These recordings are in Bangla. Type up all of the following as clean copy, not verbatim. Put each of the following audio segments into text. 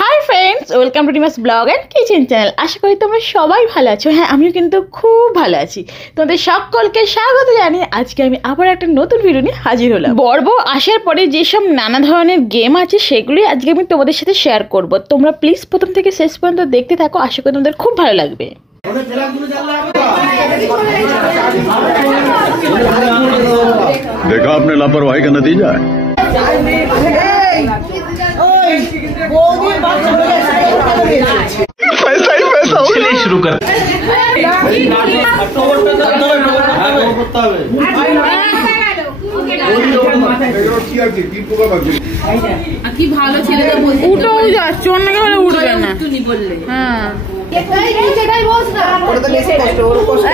High friends, welcome to Rima's blog and kitchen channel. আশা করি তোমরা সবাই ভালো আছো। হ্যাঁ, আমিও কিন্তু খুব ভালো আছি। তোমাদের সকলকে স্বাগত জানিয়ে আজকে আমি আবার একটা নতুন ভিডিও নিয়ে হাজির হলাম। পর্ব আসার পরে যেসব নানা ধরনের গেম আছে সেগুলোই আজকে আমি তোমাদের সাথে শেয়ার করব। তোমরা প্লিজ প্রথম থেকে শেষ পর্যন্ত দেখতে থাকো, আশা করি তোমাদের খুব ভালো লাগবে। देखा आपने लापरवाही का नतीजा है। पैसा ही पैसा शुरू कर। কি ভালো ছেলে উঠো যাচ্ছ, অন্যকে বলে উঠবে না তুমি বললে। হ্যাঁ সেটাই বস না, ওটা তো বেশি কষ্ট ওর কষ্ট।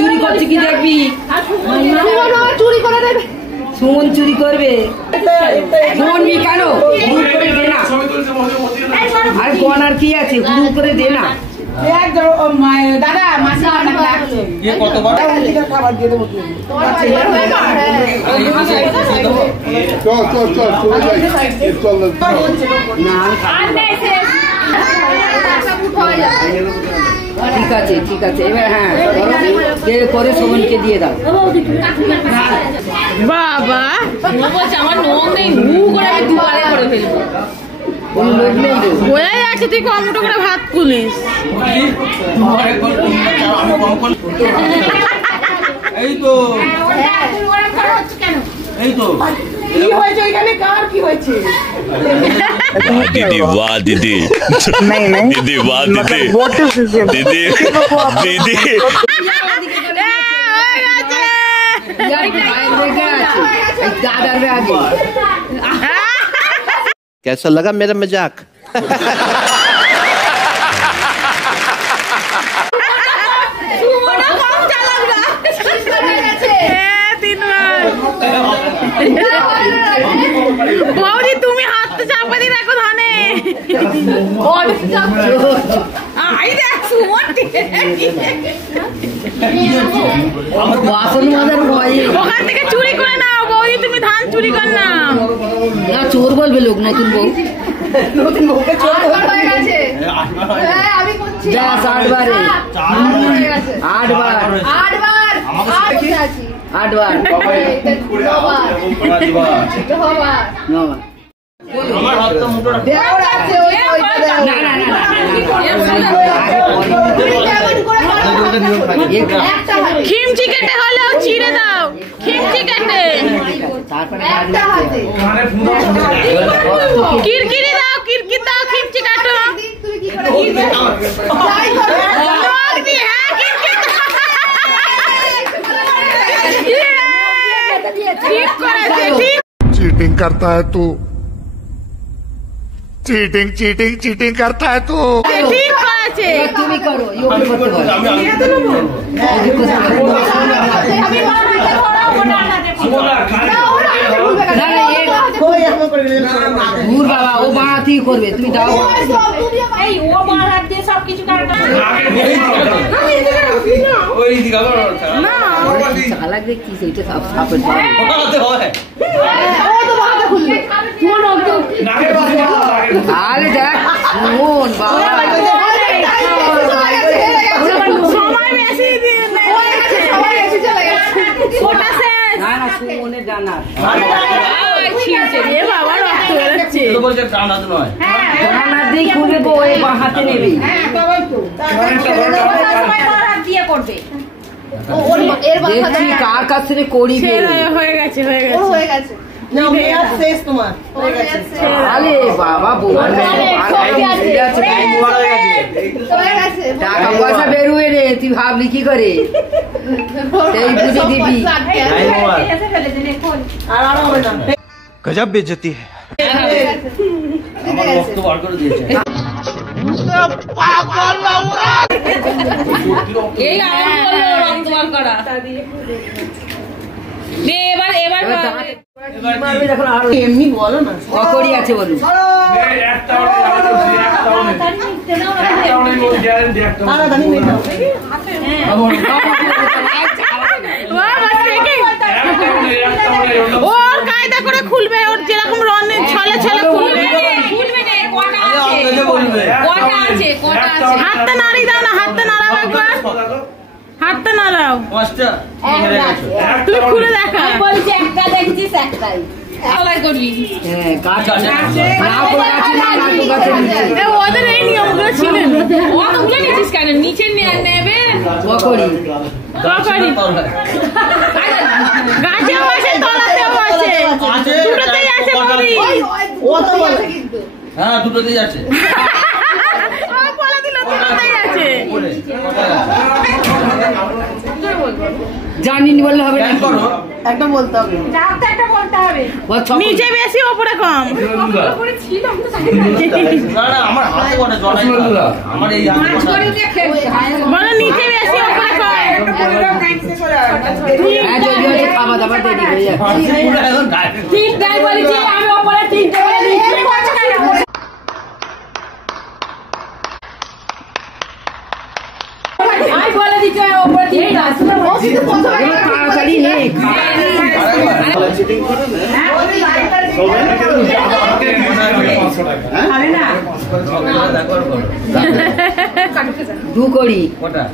চুরি করছে কি দেখবি, চুরি করে দেবে, সুমন চুরি করবে। সুমন বি কেন আর গনার কি আছে, হুড়ু করে দে না। দাদা মাসি খাবার দিয়ে দেবো। ঠিক আছে ঠিক আছে, এবার হ্যাঁ করে সোমনকে দিয়ে দাও। বাবা আমার নোং নেই, হু করে আমি দুবারে করে ফেলবো। বোঝাই যাচ্ছে তুই কমটো করে ভাত কুলিস। এই তো এই তো কি হয়েছে ওইখানে, কার কি হয়েছে? दीदी वाह दीदी, नहीं नहीं दीदी वाह दीदी, दीदी दीदी कैसा लगा मेरा मजाक? বৌদি তুমি হাত তো চাপা দিয়ে রাখো ধানে। ওখান থেকে চুরি করে নাও বৌদি, তুমি ধান চুরি করে নাও। না চোর বলবে লোক, নতুন বউ। নতুন বউকে চোর হয়ে গেছে। আমি করছি 8 বারে 8 বার 8 বার 8 বার 9 বার। আমার হাতটা মুঠো দেওয়া আছে ওই না না না খিমচি কেটে হলেও চিড়ে দাও, খিমচি কেটে কিরকিরি দাও, কিরকির দাও, খিমচি কাটো। चीटिंग करता है तू, चीटिंग चीटिंग चीटिंग करता है तू। ঠিক আছে তুমি করো, বাবা ও বাঁধি করবে, তুমি দাও। ও বাঁধ দিয়ে সবকিছু লাগবে কি সেইটা সাপের আরে দেখ মন বাবা সময় বেশি না না সুমনের ডানা বাবা রক্ত বেরোচ্ছে। ডানা দিয়ে খুলবো, ওই বাঁ হাতে নেবে। দেখছি কার কাছ থেকে করি হয়ে গেছে হয়ে গেছে হয়ে গেছে। আরে বাবা টাকা পয়সা বেরুয়ে রে, তুই ভাবলি কি করে? সেই বুঝে দিবি। गजब बेइज्जती है। আমার রক্ত বার করে দিয়েছে। এই রক্ত বার করা এমনি বলো না অকরি আছে বলুন ওর কায়দা করে খুলবে, ওর যেরকম রনে ছলে ছলে খুলবে। হাতটা নাড়িয়ে দাও না, হাতটা নাড়াও একবার, হাতটা নাড়াও। তুমি খুলে দেখা। বলছি একটা দেখছিস একটাই ওদের এই নিয়মগুলো ছিল কেন? নিচে নেবে গাছেও আছে, তলাতেও আছে, দুটোতেই আছে। হ্যাঁ দুটোতেই আছে। বলে দিল দুটোতেই আছে। জানিনি বললে হবে না, একটা বলতে হবে, একটা বলতে হবে। নিচে বেশি ওপরে কম। না না আমার হাতে কোটা জড়াই না, আমার এই হাতে বলো নিচে বেশি ওপরে কম। খাওয়া দাবার দেরি হয়ে যাবে। ঠিক তাই বলেছি আমি, ওপরে ঠিক বলে দিচ্ছি। আমি বলে দিচ্ছি ওপরে ঠিক আছে। তাড়াতাড়ি নে দু করি কোটা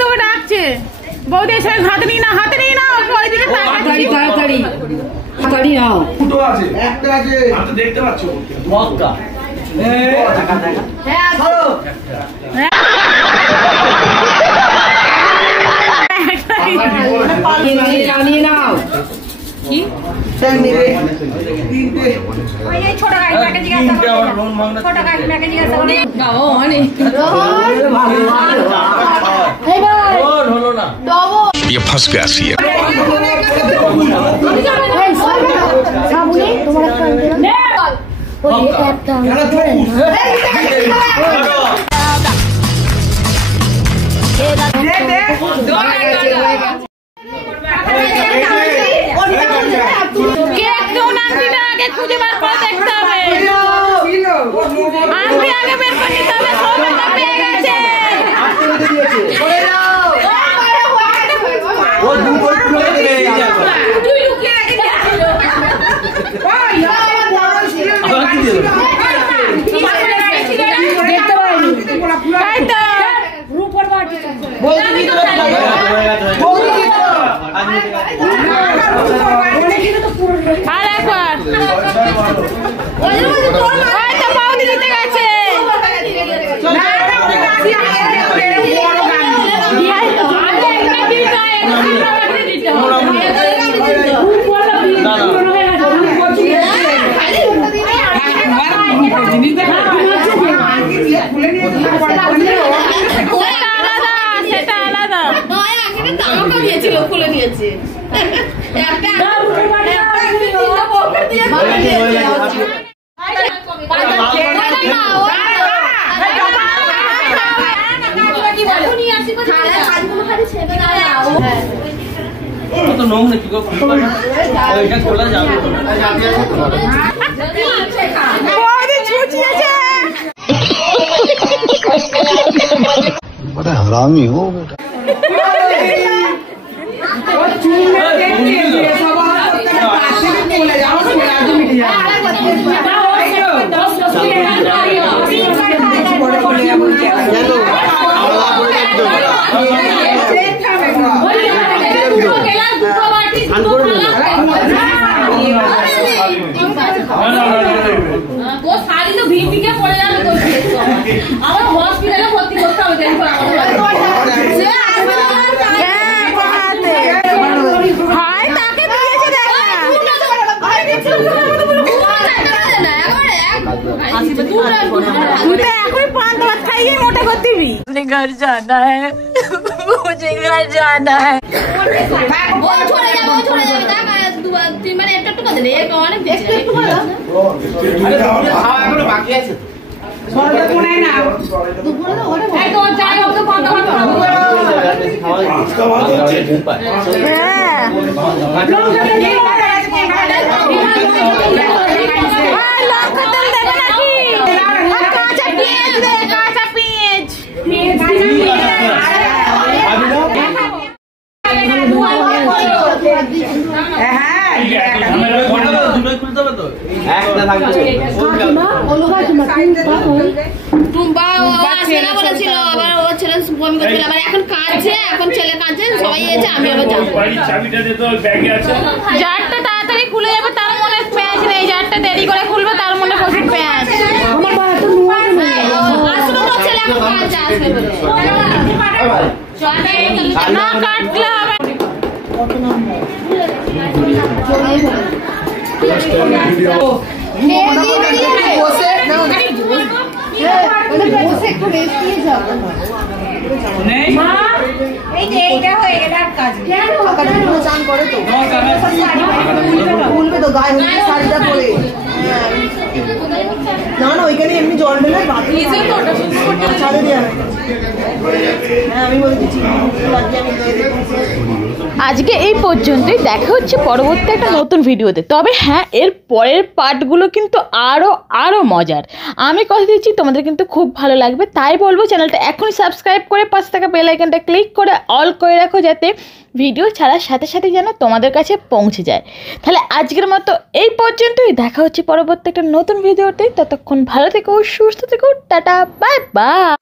তোকে ডাকছে বৌদি, এসে হাতে নিই না, হাতে নিই না, ওইদিকে তাড়াতাড়ি তাড়াতাড়ি তাড়াতাড়ি নাও। দুটো আছে, একটা আছে, আমি তো দেখতে পাচ্ছি মক্কা জানিয়ে নাও কি ছোট হলো না ये फंस गया सी है। খুঁজে বার করে দেখতে হবে, আগে আগে বের করে নিতে হবে। সৌমিতা পেয়ে গেছে। আর একবার পাউনি দিতে গেছে। সেটা আলাদা খুলে নিয়েছে। তো নোং নাকি গো এটা খোলা যাবে बड़ा हरामी हो बेटा। আমার হসপিটালে ভর্তি করতে হবে। হাই তাকে দিয়েছে দেখ না। তুই তো এখনই পান ভাত খাইয়ে মোটা করতে দিবি। घर जाना है मुझे घर जाना है। ও চলে যাবে দেখ 2-3 মানে একটু করে দে অনেক দেখছি একটু করে দাও খাওয়া এখনো বাকি আছে দুপুরে তো ওরে এই তো যাই হোক তো পান্তা ভাত খাবো টুম্পা ছেলে বলেছিল আবার ও ছেলে ফোন করেছিল আবার এখন কাঁদছে এখন ছেলে কাঁদছে সবাই এসে আমি আবার যাবো জারটা তাড়াতাড়ি খুলে যাবে তার মনে প্যাঁচ নেই, জারটা দেরি করে খুলবে তার মনে প্রচুর প্যাঁচ। আসবে তো ছেলে এখন কাঁদছে আসবে বলে না কাটলে হবে বসে একটু রেস্ট নিয়ে যাও এই যে এইটা হয়ে গেল আর কাজ চান করে তো খুলবে তো গায়ে হলুদ শাড়িটা পরে না না ওইখানে এমনি জল ঢেলে ছাড়ে দেওয়া হ্যাঁ আমি বলে দিচ্ছি আজকে এই পর্যন্তই, দেখা হচ্ছে পরবর্তী একটা নতুন ভিডিওতে। তবে হ্যাঁ, এর পরের পার্টগুলো কিন্তু আরও মজার। আমি কথা দিচ্ছি তোমাদের কিন্তু খুব ভালো লাগবে, তাই বলবো চ্যানেলটা এখনই সাবস্ক্রাইব করে পাশে থাকা বেল আইকনটা ক্লিক করে অল করে রাখো, যাতে ভিডিও ছাড়ার সাথে সাথে যেন তোমাদের কাছে পৌঁছে যায়। তাহলে আজকের মতো এই পর্যন্তই, দেখা হচ্ছে পরবর্তী একটা নতুন ভিডিওতে। ততক্ষণ ভালো থেকো, সুস্থ থেকো, টাটা, বাই বাই।